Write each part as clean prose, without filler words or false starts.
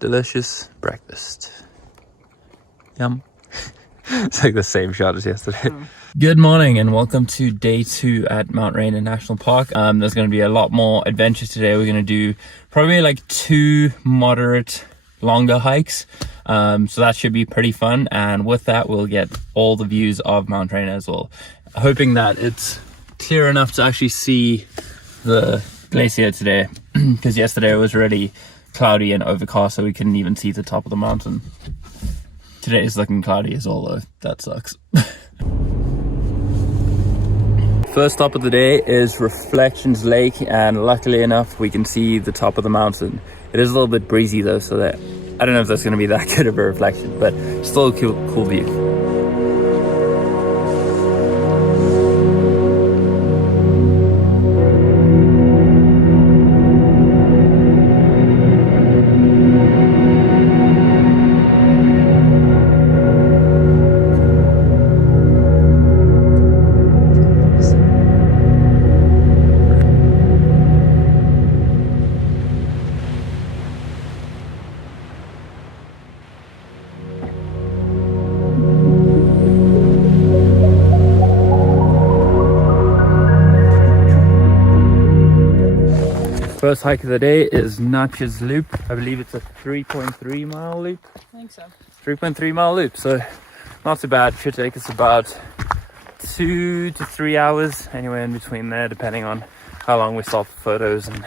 delicious breakfast. Yum. It's like the same shot as yesterday. Good morning and welcome to day 2 at Mt Rainier National Park. There's going to be a lot more adventures today. We're going to do probably like 2 moderate longer hikes. So that should be pretty fun. And with that, we'll get all the views of Mt Rainier as well. Hoping that it's clear enough to actually see the glacier today. Because yesterday it was really cloudy and overcast, so we couldn't even see the top of the mountain. Today is looking cloudy as well, though. That sucks. First stop of the day is Reflections Lake, and luckily enough we can see the top of the mountain. It is a little bit breezy though, so that I don't know if that's going to be that good of a reflection, but still a cool view. First hike of the day is Naches Loop. I believe it's a 3.3 mile loop. I think so. 3.3 mile loop, so not too bad. Should take us about 2 to 3 hours, anywhere in between there, depending on how long we stop for photos and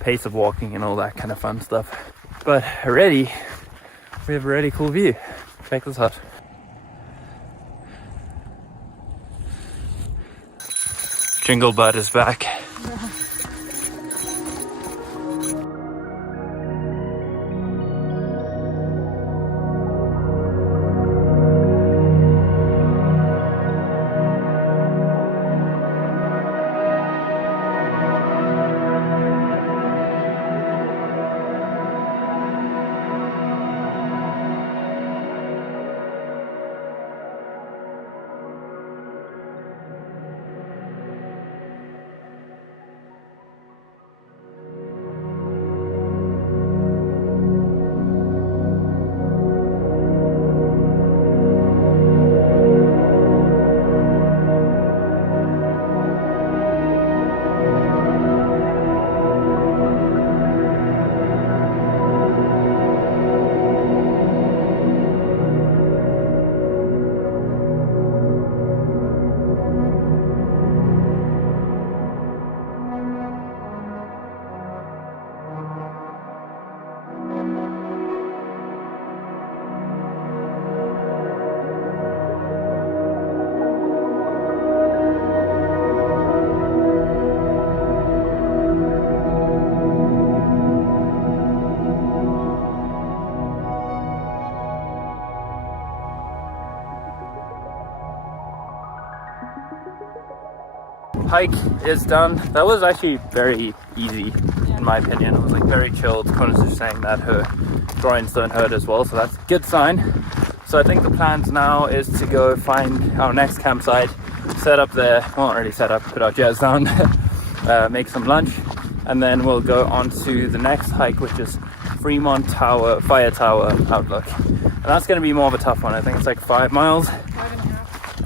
pace of walking and all that kind of fun stuff. But already, we have a really cool view. Check this out. Jingle Bud is back. Hike is done. That was actually very easy, in my opinion. It was like very chilled. Connor's just saying that her groins don't hurt as well, so that's a good sign. So I think the plans now is to go find our next campsite, set up there, well, not really set up, put our chairs down, make some lunch, and then we'll go on to the next hike, which is Fremont Fire Tower Outlook. And that's going to be more of a tough one. I think it's like 5 miles. 5.5.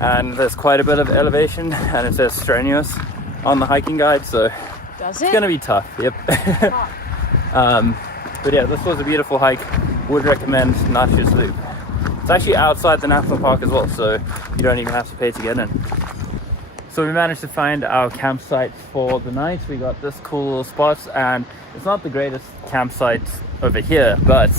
And there's quite a bit of elevation, and it says strenuous on the hiking guide, so Does it's gonna be tough. Yep. But yeah, this was a beautiful hike. Would recommend Naches Loop. It's actually outside the national park as well, so you don't even have to pay to get in. So we managed to find our campsite for the night. We got this cool little spot, and it's not the greatest campsite over here, but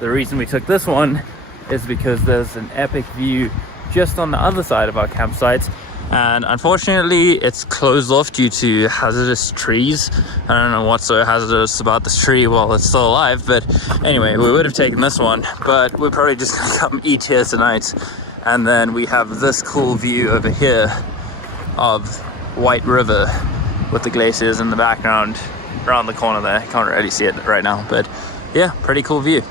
the reason we took this one is because there's an epic view just on the other side of our campsite, and unfortunately it's closed off due to hazardous trees. I don't know what's so hazardous about this tree while it's still alive, but anyway, we would have taken this one, but we're probably just gonna come eat here tonight. And then we have this cool view over here of White River with the glaciers in the background around the corner there. Can't really see it right now, but yeah, pretty cool view.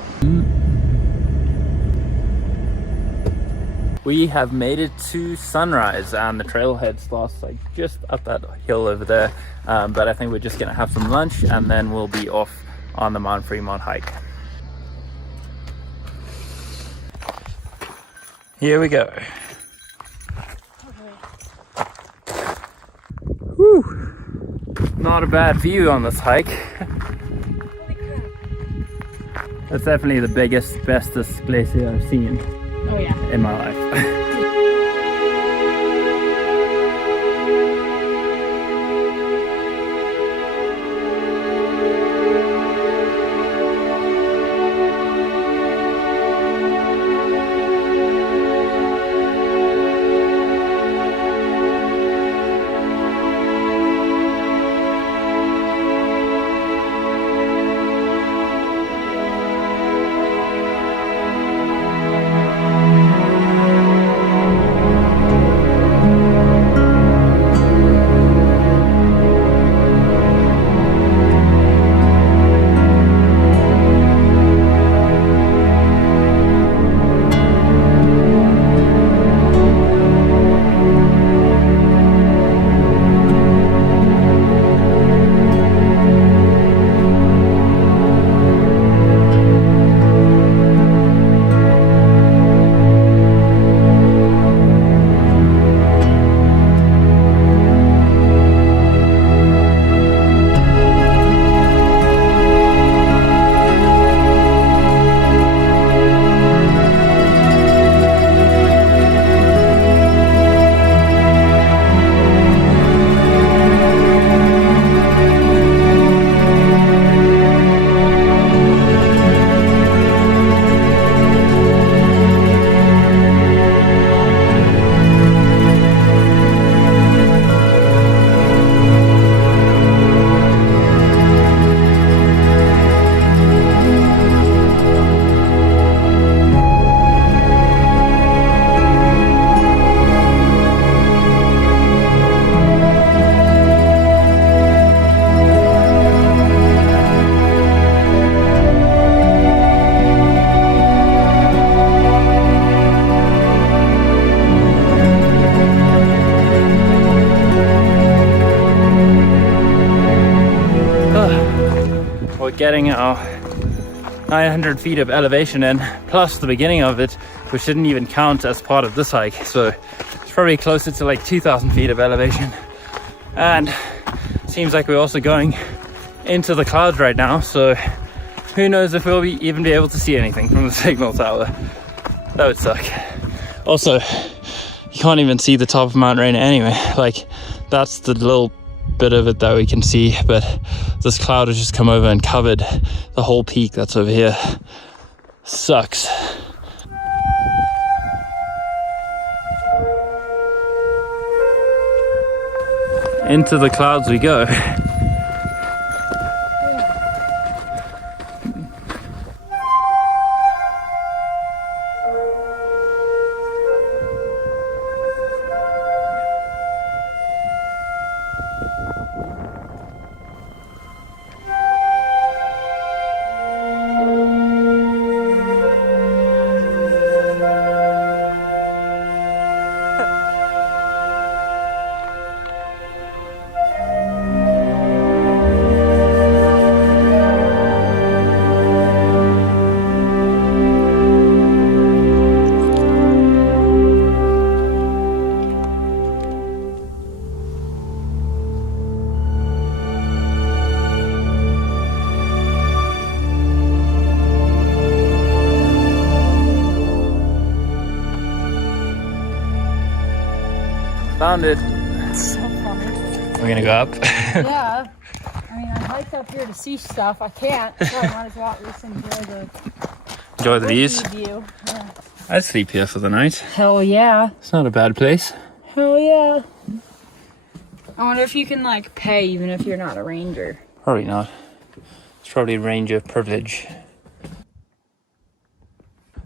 We have made it to sunrise, and the trailhead starts like just up that hill over there, but I think we're just gonna have some lunch and then we'll be off on the Mount Fremont hike. Here we go. Whew. Not a bad view on this hike. That's definitely the biggest, bestest glacier I've seen in my life. Getting our 900 feet of elevation in, plus the beginning of it, which didn't even count as part of this hike. So it's probably closer to like 2,000 feet of elevation. And seems like we're also going into the clouds right now. So who knows if we'll even be able to see anything from the signal tower. That would suck. Also, you can't even see the top of Mount Rainier anyway. Like, that's the little bit of it that we can see, but this cloud has just come over and covered the whole peak that's over here. Sucks. Into the clouds we go. Found it. It's so funny. We're gonna go up. Yeah. I mean, I hiked up here to see stuff. I can't, so I might as well just enjoy the views. view. Yeah. I'd sleep here for the night. Hell yeah. It's not a bad place. Hell yeah. I wonder if you can like pay even if you're not a ranger. Probably not. It's probably ranger privilege.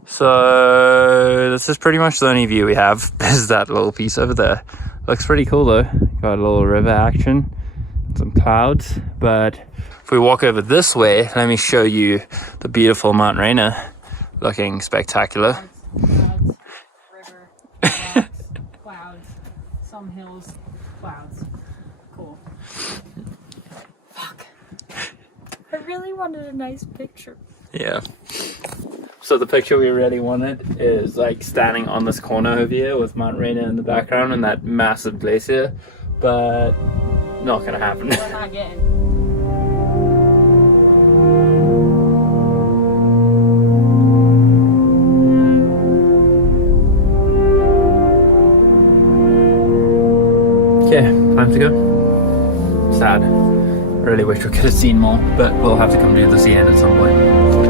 So this is pretty much the only view we have, is that little piece over there. Looks pretty cool though. Got a little river action, some clouds. But if we walk over this way, let me show you the beautiful Mt Rainier, looking spectacular. Clouds, river, clouds, clouds, some hills, clouds. Cool. Fuck. I really wanted a nice picture. Yeah. So the picture we really wanted is like standing on this corner over here with Mt Rainier in the background and that massive glacier, but not gonna happen. We're not getting. Okay, time to go. Sad. Really wish we could have seen more, but we'll have to come do this again at some point.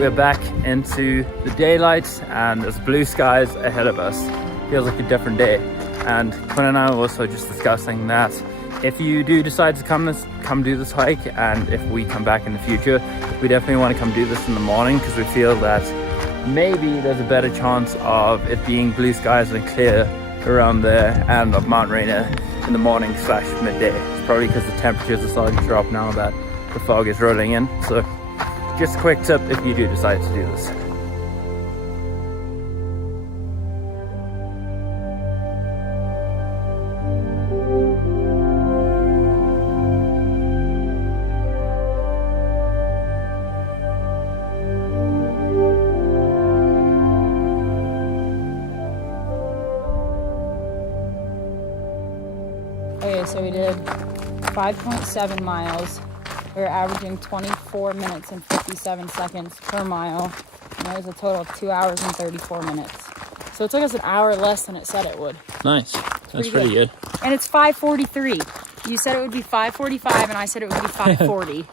We're back into the daylight and there's blue skies ahead of us. Feels like a different day. And Quinn and I were also just discussing that if you do decide to come do this hike, and if we come back in the future, we definitely want to come do this in the morning, because we feel that maybe there's a better chance of it being blue skies and clear around there and of Mt Rainier in the morning / midday. It's probably because the temperatures are starting to drop now that the fog is rolling in. So just a quick tip if you do decide to do this. Okay, so we did 5.7 miles. We were averaging 24 minutes and 57 seconds per mile. And that was a total of 2 hours and 34 minutes. So it took us an hour less than it said it would. Nice. That's pretty good. And it's 5:43. You said it would be 5:45 and I said it would be 5:40.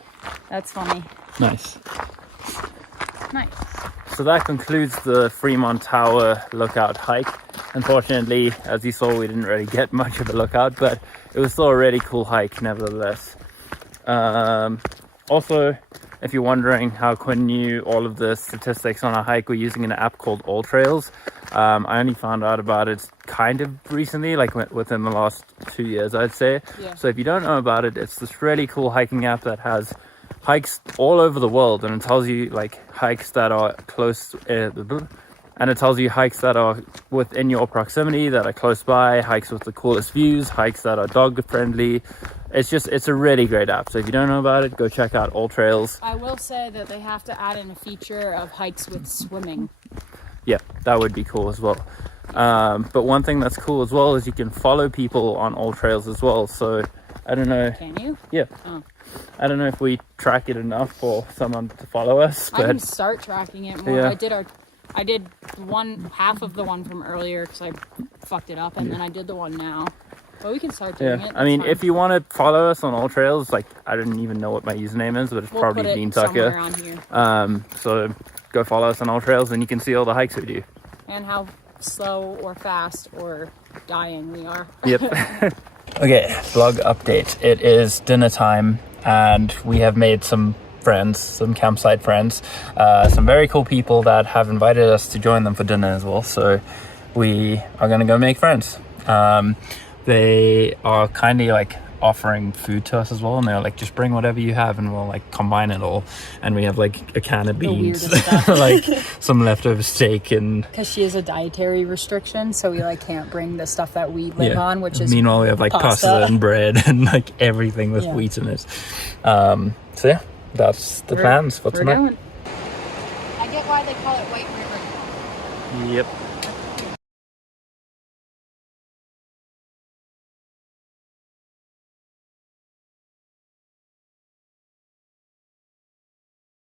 That's funny. Nice. Nice. So that concludes the Fremont Tower Lookout hike. Unfortunately, as you saw, we didn't really get much of a lookout, but it was still a really cool hike nevertheless. Also, if you're wondering how Quinn knew all of the statistics on a hike, we're using an app called AllTrails. I only found out about it kind of recently, like within the last 2 years, I'd say. Yeah. So if you don't know about it, it's this really cool hiking app that has hikes all over the world, and it tells you like hikes that are close, and it tells you hikes that are within your proximity, that are close by, hikes with the coolest views, hikes that are dog friendly. It's a really great app. So if you don't know about it, go check out AllTrails. I will say that they have to add in a feature of hikes with swimming. Yeah, that would be cool as well. But one thing that's cool as well is you can follow people on AllTrails as well. So I don't know. Can you? Yeah. Oh. I don't know if we track it enough for someone to follow us. I can start tracking it more. Yeah. I did half of the one from earlier because I fucked it up, and then I did the one now. But we can start doing it. I mean, fine. if you want to follow us on AllTrails, like I don't even know what my username is, but it's We'll probably put it Dean somewhere Tucker. on here. So go follow us on AllTrails, and you can see all the hikes we do. And how slow or fast or dying we are. Yep. Okay, vlog update. It is dinner time, and we have made some friends, some campsite friends, some very cool people that have invited us to join them for dinner as well. So we are gonna go make friends. They are kindly like offering food to us as well, and they're like, just bring whatever you have and we'll like combine it all. And we have like a can of beans, like some leftover steak, and because she has a dietary restriction, so we like can't bring the stuff that we live on, which is meanwhile we have like pasta and bread and like everything with wheat in it. So yeah, that's the plans for tonight. I get why they call it White River. Yep.